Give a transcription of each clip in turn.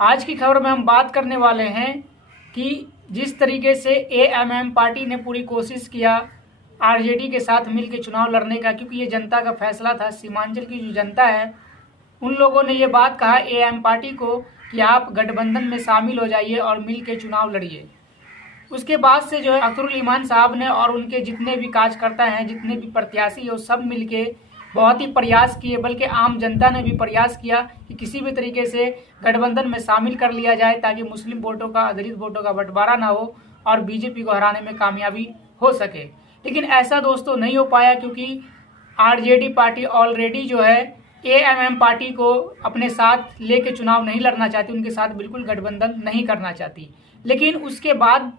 आज की खबर में हम बात करने वाले हैं कि जिस तरीके से एएमएम पार्टी ने पूरी कोशिश किया आरजेडी के साथ मिलकर चुनाव लड़ने का, क्योंकि ये जनता का फैसला था। सीमांचल की जो जनता है उन लोगों ने ये बात कहा एएमएम पार्टी को कि आप गठबंधन में शामिल हो जाइए और मिलकर चुनाव लड़िए। उसके बाद से जो है अख्तरुल ईमान साहब ने और उनके जितने भी कार्यकर्ता हैं, जितने भी प्रत्याशी हैं, वो सब मिलके बहुत ही प्रयास किए, बल्कि आम जनता ने भी प्रयास किया कि किसी भी तरीके से गठबंधन में शामिल कर लिया जाए ताकि मुस्लिम वोटों का, दलित वोटों का बंटवारा ना हो और बीजेपी को हराने में कामयाबी हो सके। लेकिन ऐसा दोस्तों नहीं हो पाया, क्योंकि आरजेडी पार्टी ऑलरेडी जो है एएमएम पार्टी को अपने साथ लेके चुनाव नहीं लड़ना चाहती, उनके साथ बिल्कुल गठबंधन नहीं करना चाहती। लेकिन उसके बाद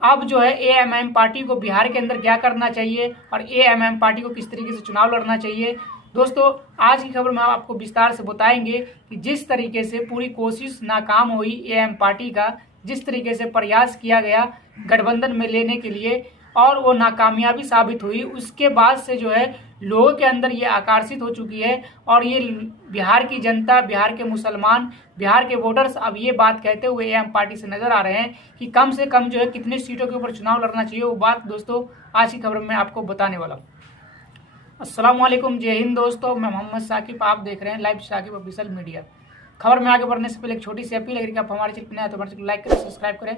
अब जो है एएमएम पार्टी को बिहार के अंदर क्या करना चाहिए और एएमएम पार्टी को किस तरीके से चुनाव लड़ना चाहिए, दोस्तों आज की खबर में आपको विस्तार से बताएंगे कि जिस तरीके से पूरी कोशिश नाकाम हुई एएमएम पार्टी का, जिस तरीके से प्रयास किया गया गठबंधन में लेने के लिए और वो नाकामयाबी साबित हुई, उसके बाद से जो है लोगों के अंदर ये आकर्षित हो चुकी है और ये बिहार की जनता, बिहार के मुसलमान, बिहार के वोटर्स अब ये बात कहते हुए एएमएम पार्टी से नजर आ रहे हैं कि कम से कम जो है कितने सीटों के ऊपर चुनाव लड़ना चाहिए। वो बात दोस्तों आज की खबर में आपको बताने वाला हूँ। अस्सलाम वालेकुम, जय हिंद दोस्तों, मैं मोहम्मद साकिब, आप देख रहे हैं लाइव साकिब ऑफिशियल मीडिया। खबर में आगे बढ़ने से पहले एक छोटी सी अपील है कि आप हमारे चैनल पर नए हैं तो हमारे चैनल लाइक करें, सब्सक्राइब करें,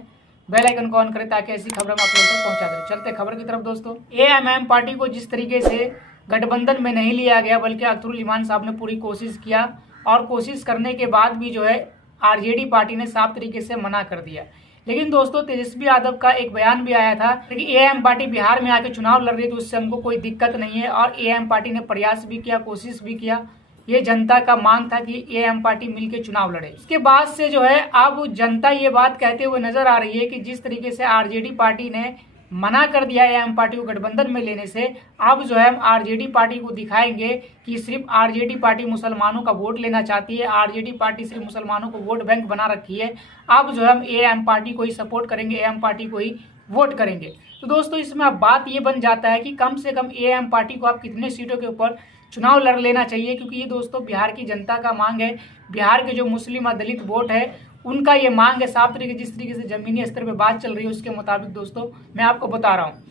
बेल आइकन को ऑन करें ताकि ऐसी खबर हम आप लोगों तक पहुंचा दें। चलते खबर की तरफ दोस्तों। एएमएम पार्टी को जिस तरीके से गठबंधन में नहीं लिया गया, बल्कि अख्तरुल ईमान साहब ने पूरी कोशिश किया और कोशिश करने के बाद भी जो है आरजेडी पार्टी ने साफ तरीके से मना कर दिया। लेकिन दोस्तों तेजस्वी यादव का एक बयान भी आया था कि एएमएम पार्टी बिहार में आके चुनाव लड़ रही है तो उससे हमको कोई दिक्कत नहीं है, और एएमएम पार्टी ने प्रयास भी किया, कोशिश भी किया। ये जनता का मांग था कि एएमएम पार्टी मिलकर चुनाव लड़े। इसके बाद से जो है अब जनता ये बात कहते हुए नजर आ रही है कि जिस तरीके से आरजेडी पार्टी ने मना कर दिया एएमएम पार्टी को गठबंधन में लेने से, अब जो है हम आरजेडी पार्टी को दिखाएंगे कि सिर्फ आरजेडी पार्टी मुसलमानों का वोट लेना चाहती है, आरजेडी पार्टी सिर्फ मुसलमानों को वोट बैंक बना रखी है। अब जो है हम एएमएम पार्टी को ही सपोर्ट करेंगे, एएमएम पार्टी को ही वोट करेंगे। तो दोस्तों इसमें अब बात ये बन जाता है कि कम से कम एएमएम पार्टी को आप कितने सीटों के ऊपर चुनाव लड़ लेना चाहिए, क्योंकि ये दोस्तों बिहार की जनता का मांग है। बिहार के जो मुस्लिम और दलित वोट है उनका ये मांग है। साफ तरीके जिस तरीके से जमीनी स्तर पे बात चल रही है उसके मुताबिक दोस्तों मैं आपको बता रहा हूँ।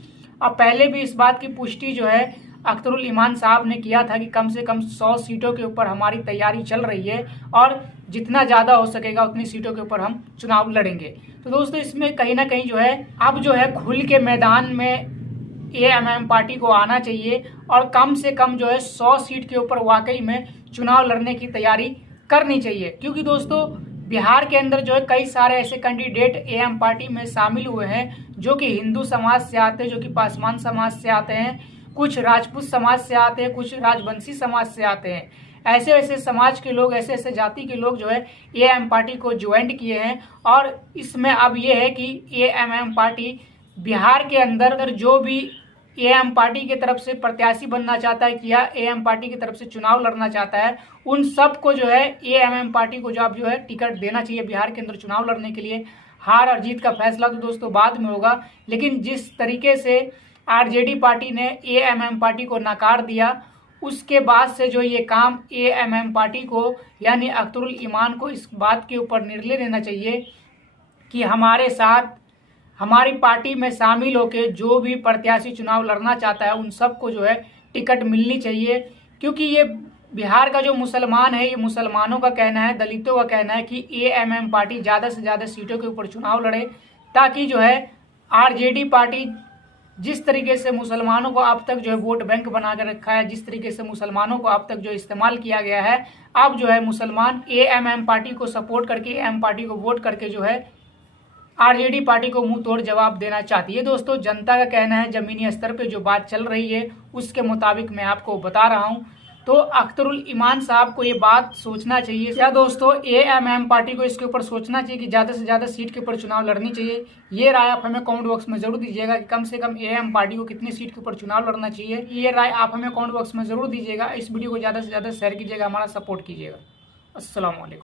अब पहले भी इस बात की पुष्टि जो है अख्तरुल ईमान साहब ने किया था कि कम से कम 100 सीटों के ऊपर हमारी तैयारी चल रही है और जितना ज़्यादा हो सकेगा उतनी सीटों के ऊपर हम चुनाव लड़ेंगे। तो दोस्तों इसमें कहीं ना कहीं जो है अब जो है खुल के मैदान में एएमएम पार्टी को आना चाहिए और कम से कम जो है 100 सीट के ऊपर वाकई में चुनाव लड़ने की तैयारी करनी चाहिए। क्योंकि दोस्तों बिहार के अंदर जो है कई सारे ऐसे कैंडिडेट एएमएम पार्टी में शामिल हुए हैं जो कि हिंदू समाज से आते हैं, जो कि पासवान समाज से आते हैं, कुछ राजपूत समाज से आते हैं, कुछ राजवंशी समाज से आते हैं। ऐसे ऐसे समाज के लोग, ऐसे ऐसे जाति के लोग जो है एएमएम पार्टी को ज्वाइन किए हैं। और इसमें अब ये है कि एएमएम पार्टी बिहार के अंदर जो भी एएमएम पार्टी की तरफ से प्रत्याशी बनना चाहता है या एएमएम पार्टी की तरफ से चुनाव लड़ना चाहता है, उन सबको जो है एएमएम पार्टी को जो है टिकट देना चाहिए बिहार के अंदर चुनाव लड़ने के लिए। हार और जीत का फैसला तो दोस्तों बाद में होगा, लेकिन जिस तरीके से आरजेडी पार्टी ने एएमएम पार्टी को नकार दिया, उसके बाद से जो ये काम एएमएम पार्टी को यानी अख्तरुल ईमान को इस बात के ऊपर निर्णय लेना चाहिए कि हमारे साथ हमारी पार्टी में शामिल होकर जो भी प्रत्याशी चुनाव लड़ना चाहता है उन सबको जो है टिकट मिलनी चाहिए। क्योंकि ये बिहार का जो मुसलमान है, ये मुसलमानों का कहना है, दलितों का कहना है कि एएमएम पार्टी ज़्यादा से ज़्यादा सीटों के ऊपर चुनाव लड़े, ताकि जो है आरजेडी पार्टी जिस तरीके से मुसलमानों को अब तक जो है वोट बैंक बना कर रखा है, जिस तरीके से मुसलमानों को अब तक जो इस्तेमाल किया गया है, अब जो है मुसलमान एएमएम पार्टी को सपोर्ट करके, एएमएम पार्टी को वोट करके जो है आरजेडी पार्टी को मुंह तोड़ जवाब देना चाहती है। दोस्तों जनता का कहना है, जमीनी स्तर पे जो बात चल रही है उसके मुताबिक मैं आपको बता रहा हूं। तो अख्तरुल ईमान साहब को ये बात सोचना चाहिए या दोस्तों एएमएम पार्टी को इसके ऊपर सोचना चाहिए कि ज़्यादा से ज़्यादा सीट के ऊपर चुनाव लड़नी चाहिए। ये राय आप हमें कमेंट बॉक्स में जरूर दीजिएगा कि कम से कम एएमएम पार्टी को कितनी सीट के ऊपर चुनाव लड़ना चाहिए। ये राय आप हमें कमेंट बॉक्स में जरूर दीजिएगा। इस वीडियो को ज़्यादा से ज़्यादा शेयर कीजिएगा, हमारा सपोर्ट कीजिएगा। अस्सलाम वालेकुम।